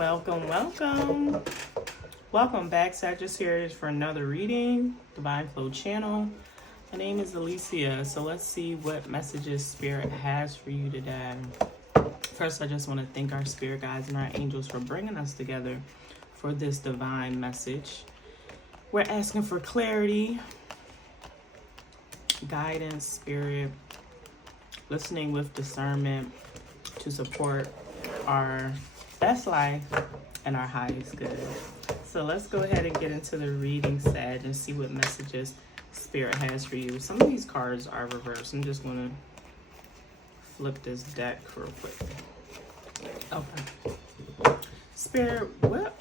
Welcome, welcome. Welcome back, Sagittarius, for another reading, Divine Flow channel. My name is Alicia, so let's see what messages Spirit has for you today. First, I just want to thank our Spirit guides and our angels for bringing us together for this divine message. We're asking for clarity, guidance, Spirit, listening with discernment to support our best life and our highest good. So let's go ahead and get into the reading, Sag, and see what messages Spirit has for you. Some of these cards are reversed. I'm just going to flip this deck real quick. Okay. Spirit, what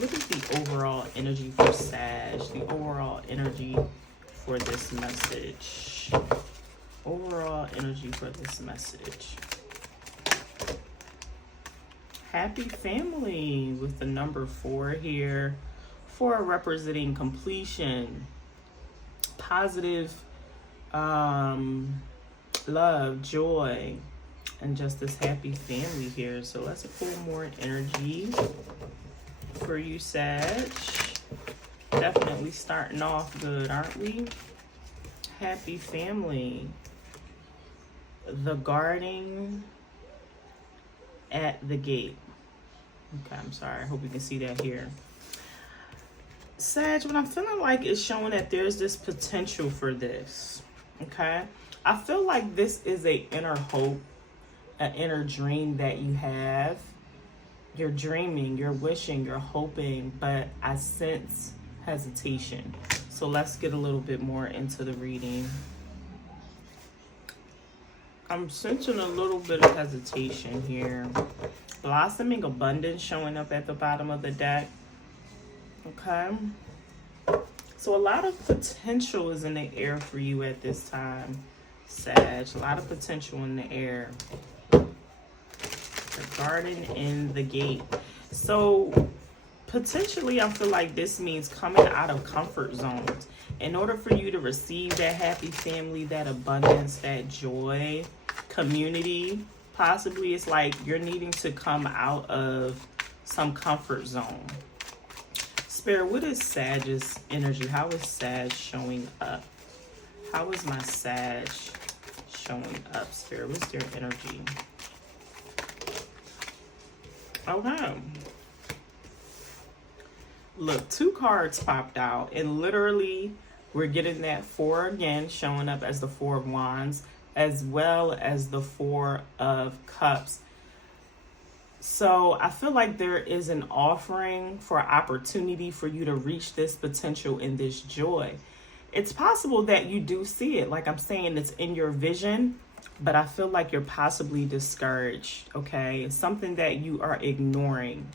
is the overall energy for Sag? The overall energy for this message. Overall energy for this message. Happy family with the number 4 here. 4 representing completion, positive love, joy, and just this happy family here. So let's pull more energy for you, Sag. Definitely starting off good, aren't we? Happy family. The guarding at the gate. Okay, I'm sorry. I hope you can see that here. Sag, what I'm feeling like is showing that there's this potential for this. Okay? I feel like this is an inner hope, an inner dream that you have. You're dreaming, you're wishing, you're hoping, but I sense hesitation. So let's get a little bit more into the reading. I'm sensing a little bit of hesitation here. Blossoming abundance showing up at the bottom of the deck. Okay. So a lot of potential is in the air for you at this time, Sag. A lot of potential in the air. The garden in the gate. So potentially I feel like this means coming out of comfort zones. In order for you to receive that happy family, that abundance, that joy, community, possibly it's like you're needing to come out of some comfort zone. Spirit, what is Sag's energy? How is Sag showing up? How is my Sag showing up, Spirit? What's their energy? Okay. Look, 2 cards popped out, and literally we're getting that 4 again, showing up as the 4 of Wands, as well as the 4 of Cups. So I feel like there is an offering for opportunity for you to reach this potential and this joy. It's possible that you do see it. Like I'm saying, it's in your vision, but I feel like you're possibly discouraged, okay? It's something that you are ignoring,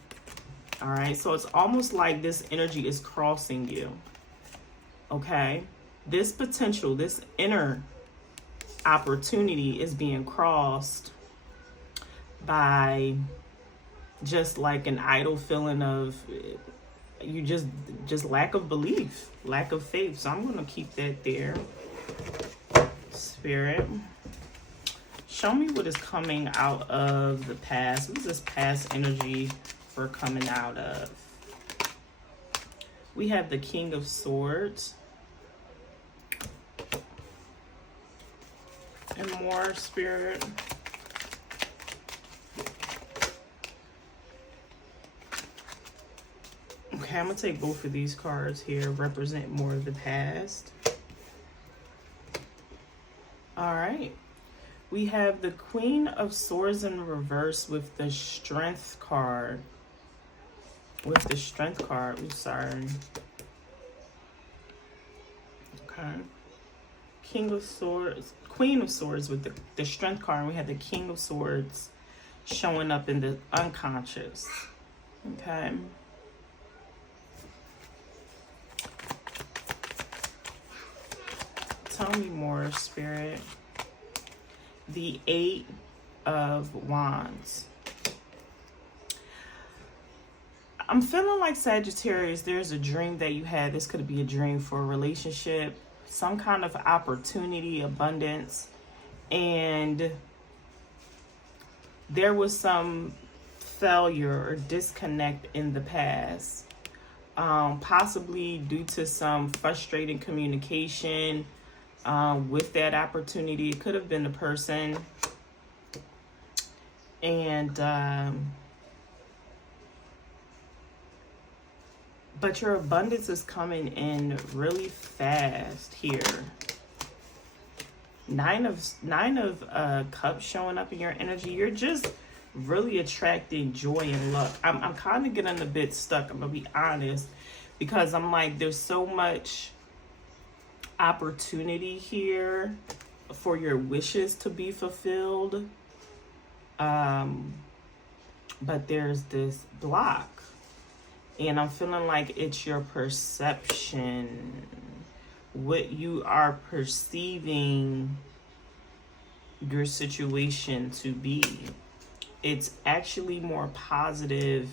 all right? So it's almost like this energy is crossing you, okay? This potential, this inner opportunity is being crossed by just like an idle feeling of you just lack of belief, lack of faith. So I'm going to keep that there. Spirit, show me what is coming out of the past. What is this past energy we're coming out of? We have the King of Swords. And more, Spirit. Okay, I'm going to take both of these cards here, represent more of the past. All right. We have the Queen of Swords in reverse with the Strength card. With the Strength card, I'm sorry. Okay. King of Swords, Queen of Swords with the Strength card. And we have the King of Swords showing up in the unconscious. Okay. Tell me more, Spirit. The 8 of Wands. I'm feeling like Sagittarius, there's a dream that you had. This could be a dream for a relationship, some kind of opportunity, abundance, and there was some failure or disconnect in the past, possibly due to some frustrating communication with that opportunity. It could have been the person. And but your abundance is coming in really fast here. Nine of Cups showing up in your energy. You're just really attracting joy and luck. I'm kind of getting a bit stuck, I'm gonna be honest, because I'm like, there's so much opportunity here for your wishes to be fulfilled, but there's this block, and I'm feeling like it's your perception, what you are perceiving your situation to be. It's actually more positive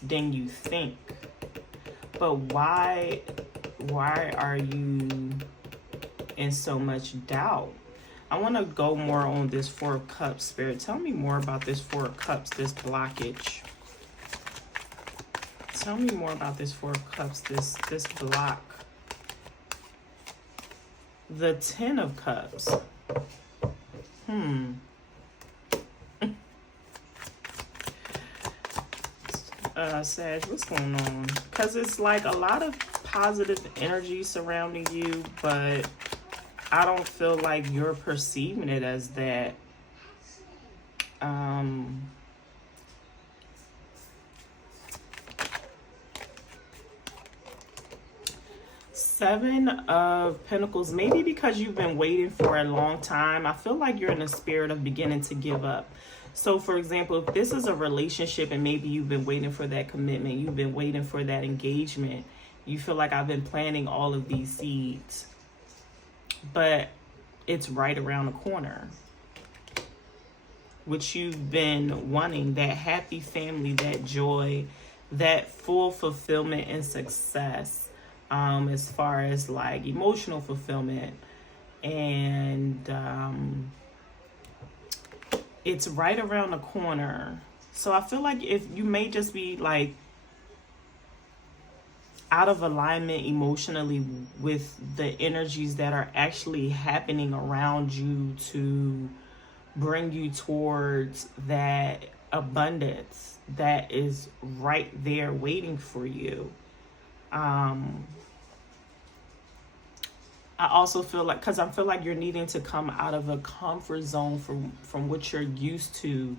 than you think. But why are you in so much doubt? I want to go more on this Four of Cups, Spirit. Tell me more about this Four of Cups, this blockage. Tell me more about this Four of Cups, this block. The Ten of Cups. Sag, what's going on? Because it's like a lot of positive energy surrounding you, but I don't feel like you're perceiving it as that. Seven of Pentacles, maybe because you've been waiting for a long time. I feel like you're in a spirit of beginning to give up. So, for example, if this is a relationship and maybe you've been waiting for that commitment, you've been waiting for that engagement, you feel like I've been planting all of these seeds, but it's right around the corner. Which you've been wanting, that happy family, that joy, that full fulfillment and success, as far as like emotional fulfillment. And it's right around the corner. So I feel like if you may just be like out of alignment emotionally with the energies that are actually happening around you to bring you towards that abundance that is right there waiting for you. I also feel like, because I feel like you're needing to come out of a comfort zone from what you're used to,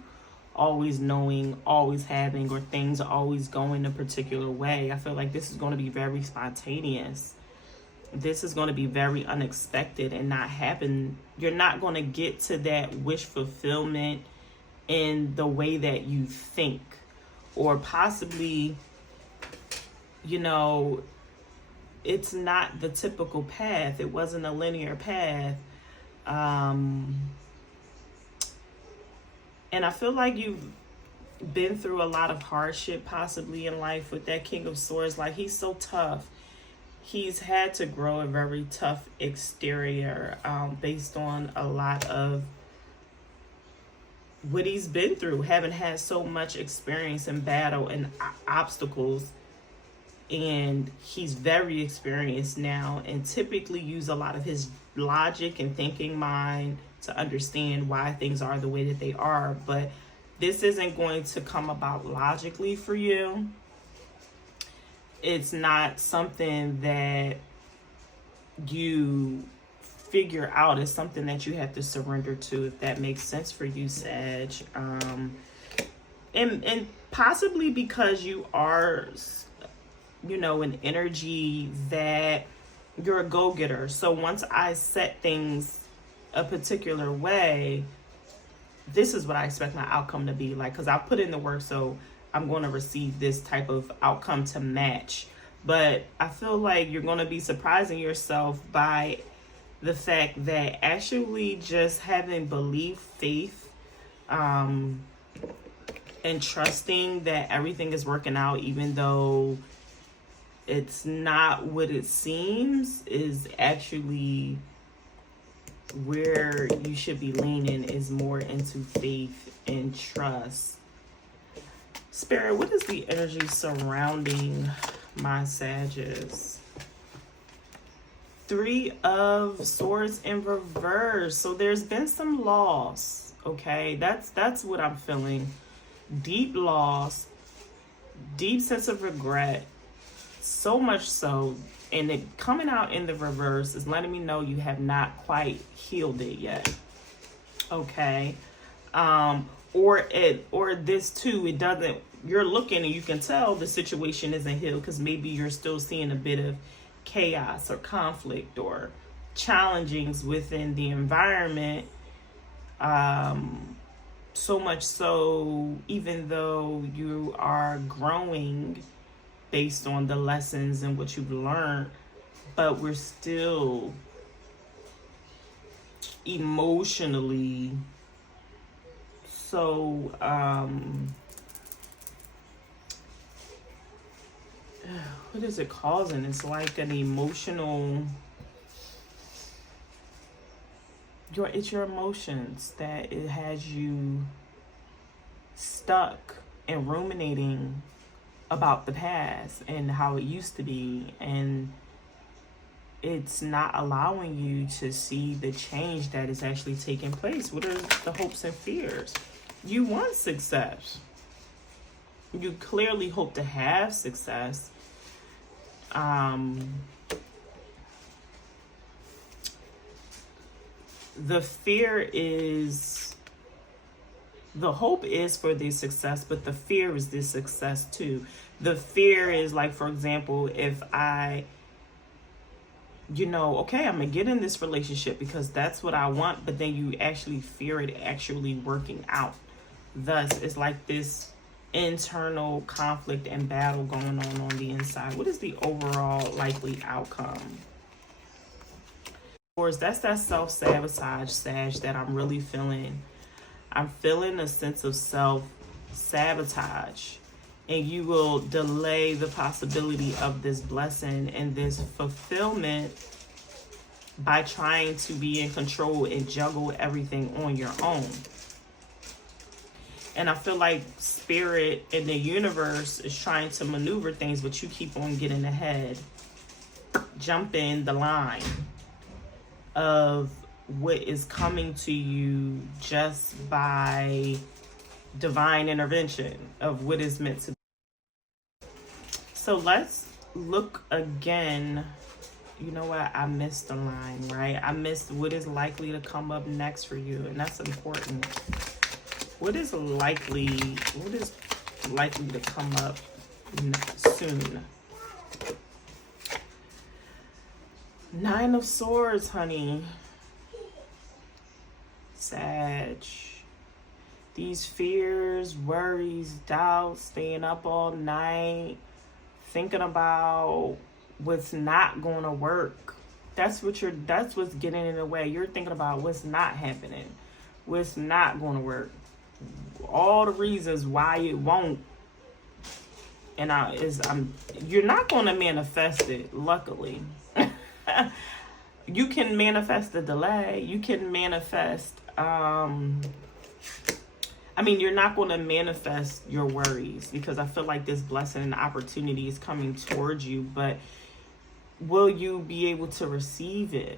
always knowing, always having, or things always going a particular way. I feel like this is going to be very spontaneous. This is going to be very unexpected and not happen. You're not going to get to that wish fulfillment in the way that you think, or possibly, you know, it's not the typical path. It wasn't a linear path. And I feel like you've been through a lot of hardship possibly in life with that King of Swords. Like, he's so tough. He's had to grow a very tough exterior based on a lot of what he's been through, having had so much experience in battle and obstacles. And he's very experienced now and typically use a lot of his logic and thinking mind to understand why things are the way that they are. But this isn't going to come about logically for you. It's not something that you figure out. It's something that you have to surrender to, if that makes sense for you, Sag. And possibly because you are, you know, an energy that you're a go-getter. So once I set things a particular way, this is what I expect my outcome to be like, because I've put in the work, so I'm going to receive this type of outcome to match. But I feel like you're going to be surprising yourself by the fact that actually just having belief, faith, and trusting that everything is working out, even though it's not what it seems, is actually where you should be leaning, is more into faith and trust. Spirit, what is the energy surrounding my Sagittarius? 3 of Swords in reverse. So there's been some loss, okay? That's what I'm feeling. Deep loss, deep sense of regret, so much so, and it coming out in the reverse is letting me know you have not quite healed it yet, okay? Or this too, it doesn't, you're looking and you can tell the situation isn't healed because maybe you're still seeing a bit of chaos or conflict or challengings within the environment. So much so, even though you are growing based on the lessons and what you've learned, but we're still emotionally so what is it causing? It's like an emotional, it's your emotions that it has you stuck and ruminating about the past and how it used to be, and it's not allowing you to see the change that is actually taking place. What are the hopes and fears? You want success. You clearly hope to have success. The fear is, the hope is for the success, but the fear is the success too. The fear is like, for example, if I, okay, I'm gonna get in this relationship because that's what I want, but then you actually fear it actually working out. Thus, it's like this internal conflict and battle going on the inside. What is the overall likely outcome? Of course, that's that self-sabotage, Sag, that I'm really feeling. I'm feeling a sense of self-sabotage, and you will delay the possibility of this blessing and this fulfillment by trying to be in control and juggle everything on your own. And I feel like spirit and the universe is trying to maneuver things, but you keep on getting ahead, jumping the line of what is coming to you just by divine intervention of what is meant to be. So let's look again. You know what? I missed the line, right? I missed what is likely to come up next for you, and that's important. What is likely to come up soon? 9 of Swords, honey. Sag. These fears, worries, doubts, staying up all night, thinking about what's not going to work. That's what's getting in the way. You're thinking about what's not happening, what's not going to work, all the reasons why it won't. And you're not going to manifest it, luckily. You can manifest the delay. You can manifest, you're not going to manifest your worries, because I feel like this blessing and opportunity is coming towards you, but will you be able to receive it?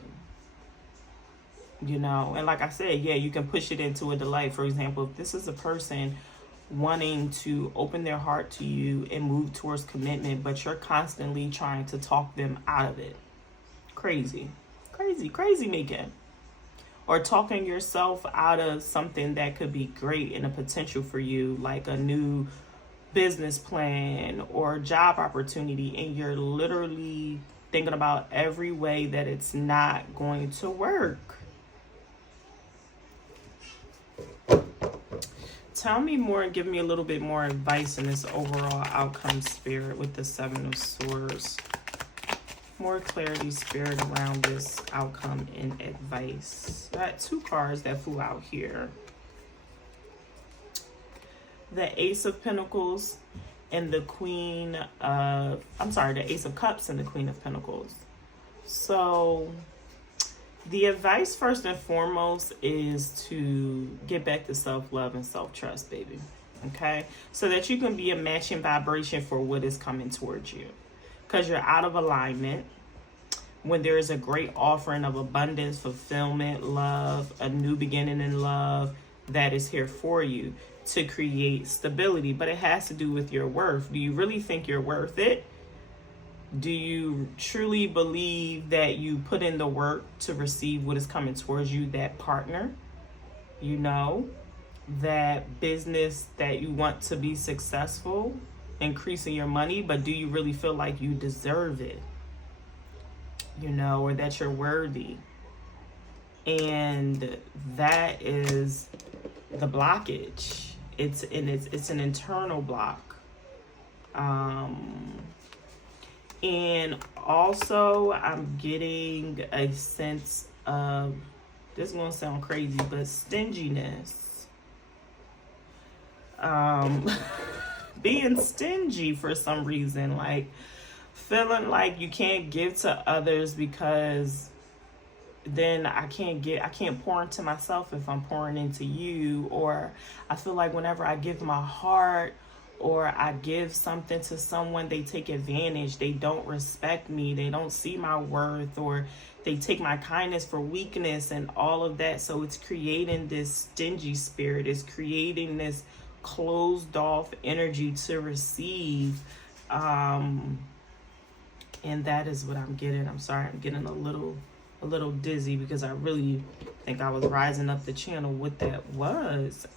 And like I said, yeah, you can push it into a delay. For example, if this is a person wanting to open their heart to you and move towards commitment, but you're constantly trying to talk them out of it. Crazy making. Or talking yourself out of something that could be great and a potential for you, like a new business plan or job opportunity, and you're literally thinking about every way that it's not going to work. Tell me more and give me a little bit more advice in this overall outcome, Spirit, with the 7 of Swords. More clarity, Spirit, around this outcome and advice. I got 2 cards that flew out here. The Ace of Pentacles and the the Ace of Cups and the Queen of Pentacles. So the advice first and foremost is to get back to self-love and self-trust, baby. Okay, so that you can be a matching vibration for what is coming towards you, because you're out of alignment. When there is a great offering of abundance, fulfillment, love, a new beginning in love that is here for you to create stability. But it has to do with your worth. Do you really think you're worth it? Do you truly believe that you put in the work to receive what is coming towards you, that partner, you know, that business that you want to be successful, increasing your money, but do you really feel like you deserve it? You know, or that you're worthy. And that is the blockage. It's an internal block. And also I'm getting a sense of, this is gonna sound crazy, but stinginess. Being stingy for some reason, like feeling like you can't give to others because then I can't pour into myself if I'm pouring into you. Or I feel like whenever I give my heart or I give something to someone, they take advantage. They don't respect me. They don't see my worth, or they take my kindness for weakness and all of that. So it's creating this stingy spirit. It's creating this closed off energy to receive. And that is what I'm getting. I'm sorry, I'm getting a little dizzy because I really think I was rising up the channel what that was.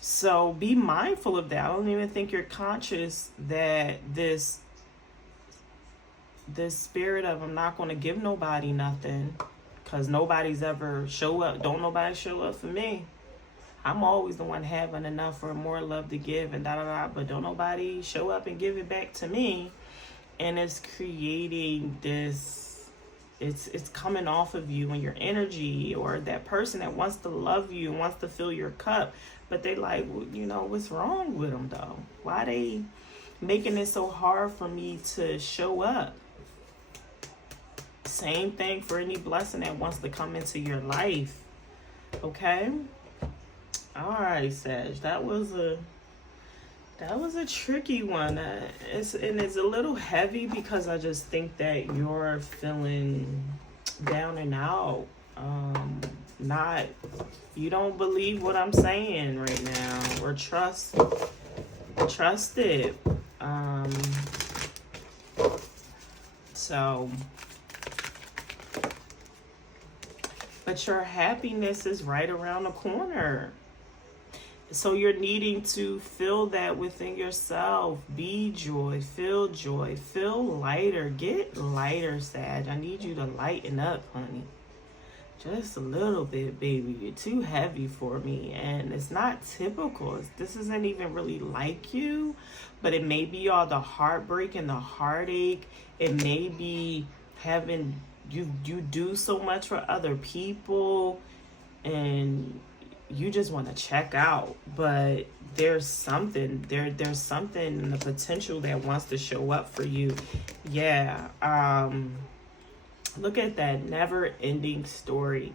So be mindful of that. I don't even think you're conscious that this spirit of I'm not going to give nobody nothing because nobody's ever show up. Don't nobody show up for me. I'm always the one having enough or more love to give and but don't nobody show up and give it back to me. And it's creating this, it's coming off of you and your energy, or that person that wants to love you and wants to fill your cup, but they like, well, you know, what's wrong with them though? Why they making it so hard for me to show up? Same thing for any blessing that wants to come into your life. Okay? All right, Sag, that was a tricky one. It's a little heavy because I just think that you're feeling down and out. You don't believe what I'm saying right now, or trust it. So, but your happiness is right around the corner. So you're needing to feel that within yourself. Be joy, feel lighter. Get lighter, Sag. I need you to lighten up, honey. Just a little bit, baby. You're too heavy for me. And it's not typical. This isn't even really like you. But it may be all the heartbreak and the heartache. It may be having you do so much for other people. And you just want to check out, but there's something there's something in the potential that wants to show up for you. Look at that never-ending story.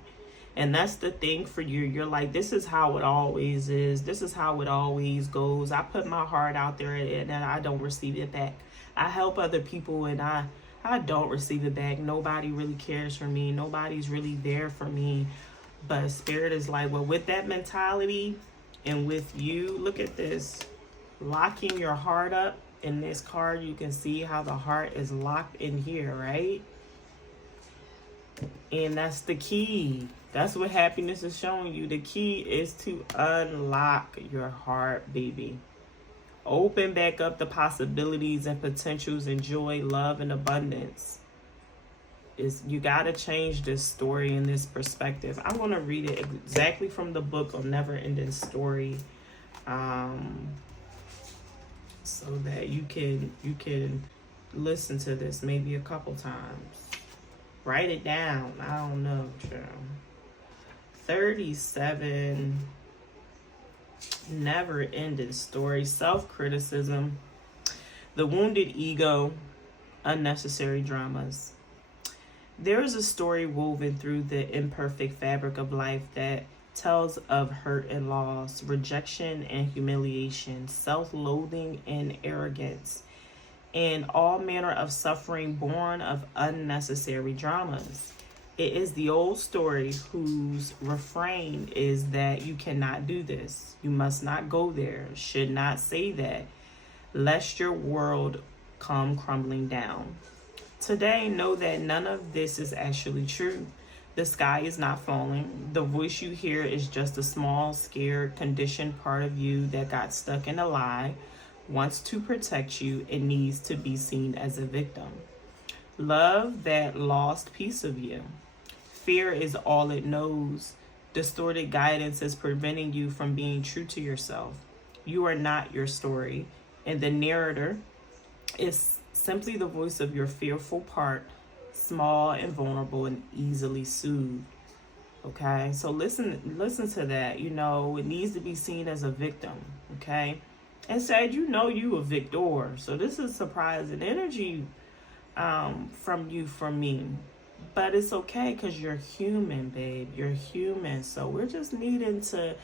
And that's the thing for you. You're like, this is how it always is. This is how it always goes. I put my heart out there and I don't receive it back. I help other people and I don't receive it back. Nobody really cares for me. Nobody's really there for me. But Spirit is like, well, with that mentality and with you, look at this, locking your heart up. In this card, you can see how the heart is locked in here, right? And that's the key. That's what happiness is showing you. The key is to unlock your heart, baby. Open back up the possibilities and potentials and joy, love, and abundance. You got to change this story and this perspective. I'm going to read it exactly from the book on Never Ending Story, so that you can listen to this maybe a couple times. Write it down. I don't know, child. 37 Never Ending Story. Self-criticism, the wounded ego, unnecessary dramas. There is a story woven through the imperfect fabric of life that tells of hurt and loss, rejection and humiliation, self-loathing and arrogance, and all manner of suffering born of unnecessary dramas. It is the old story whose refrain is that you cannot do this, you must not go there, should not say that, lest your world come crumbling down. Today, know that none of this is actually true. The sky is not falling. The voice you hear is just a small, scared, conditioned part of you that got stuck in a lie, wants to protect you, and needs to be seen as a victim. Love that lost piece of you. Fear is all it knows. Distorted guidance is preventing you from being true to yourself. You are not your story, and the narrator is simply the voice of your fearful part, small and vulnerable and easily soothed. Okay, so listen to that. You know, it needs to be seen as a victim. Okay, instead, you know you a victor. So this is surprising energy from you, from me. But it's okay because you're human, babe. You're human. So we're just needing to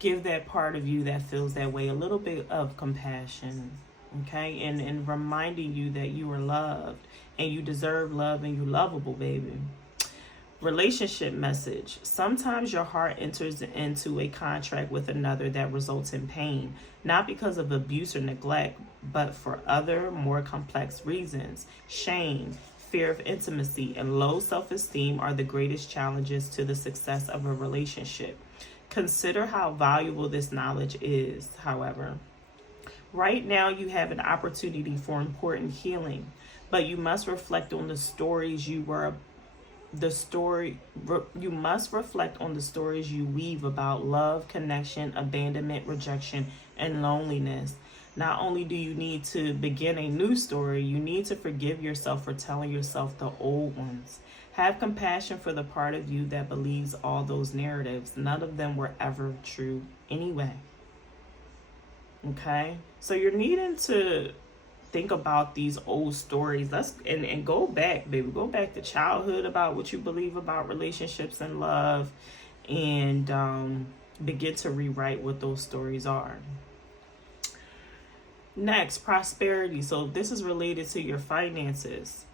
give that part of you that feels that way a little bit of compassion. Okay, and reminding you that you are loved and you deserve love and you lovable, baby. Relationship message. Sometimes your heart enters into a contract with another that results in pain, not because of abuse or neglect, but for other more complex reasons. Shame, fear of intimacy, and low self-esteem are the greatest challenges to the success of a relationship. Consider how valuable this knowledge is, however. Right now, you have an opportunity for important healing, but you must reflect on the stories you must reflect on the stories you weave about love, connection, abandonment, rejection, and loneliness. Not only do you need to begin a new story, you need to forgive yourself for telling yourself the old ones. Have compassion for the part of you that believes all those narratives. None of them were ever true anyway. Okay, so you're needing to think about these old stories. And go back, baby. Go back to childhood about what you believe about relationships and love, and begin to rewrite what those stories are. Next, prosperity. So this is related to your finances.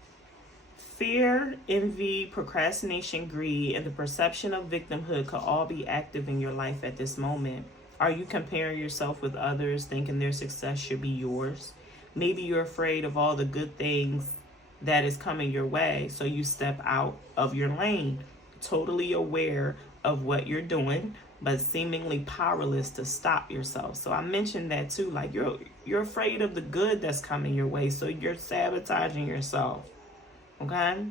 Fear, envy, procrastination, greed, and the perception of victimhood could all be active in your life at this moment. Are you comparing yourself with others, thinking their success should be yours? Maybe you're afraid of all the good things that is coming your way, so you step out of your lane, totally aware of what you're doing, but seemingly powerless to stop yourself. So I mentioned that too, like you're afraid of the good that's coming your way, so you're sabotaging yourself. Okay?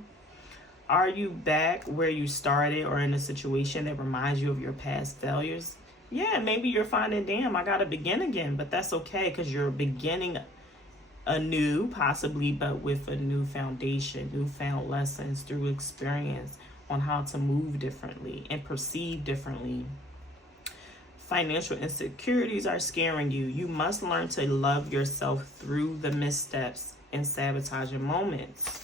Are you back where you started or in a situation that reminds you of your past failures? Yeah, maybe you're finding, damn, I gotta begin again, but that's okay because you're beginning anew, possibly, but with a new foundation, newfound lessons through experience on how to move differently and perceive differently. Financial insecurities are scaring you. You must learn to love yourself through the missteps and sabotaging moments.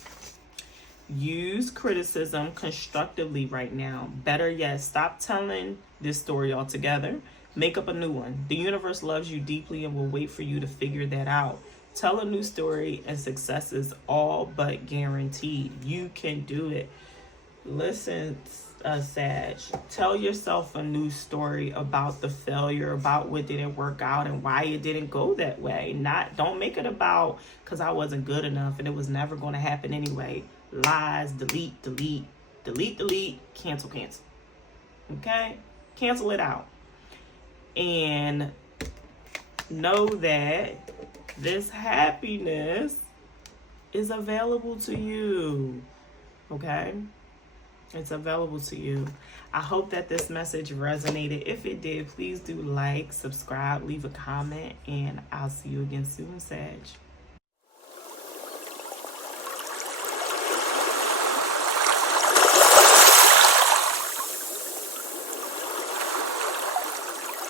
Use criticism constructively right now. Better yet, stop telling this story altogether. Make up a new one. The universe loves you deeply and will wait for you to figure that out. Tell a new story and success is all but guaranteed. You can do it. Listen, Sag, tell yourself a new story about the failure, about what didn't work out and why it didn't go that way. Don't make it about because I wasn't good enough and it was never going to happen anyway. Lies, delete, cancel. Okay? Cancel it out. And know that this happiness is available to you. Okay? It's available to you. I hope that this message resonated. If it did, please do like, subscribe, leave a comment, and I'll see you again soon, Sag.